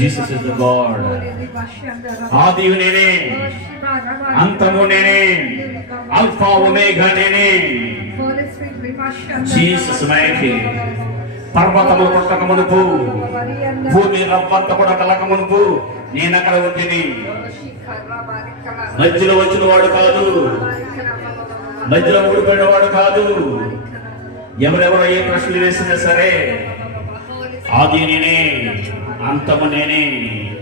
Jesus is the God. ఆదియు నేనే, అంతము నేనే, ఆల్ఫా ఒమేగా నేనే. జీసస్ మైకి పర్వతము పుట్టక మునుపు, భూమి రవ్వంత కూడా కలక మునుపు నేను అక్కడ ఉంటుంది. మధ్యలో వచ్చిన వాడు కాదు, మధ్యలో ఊడిపోయిన వాడు కాదు. ఎవరెవరో ఏ ప్రశ్నలు వేసినా సరే ఆది నేనే, అంతము నేనే.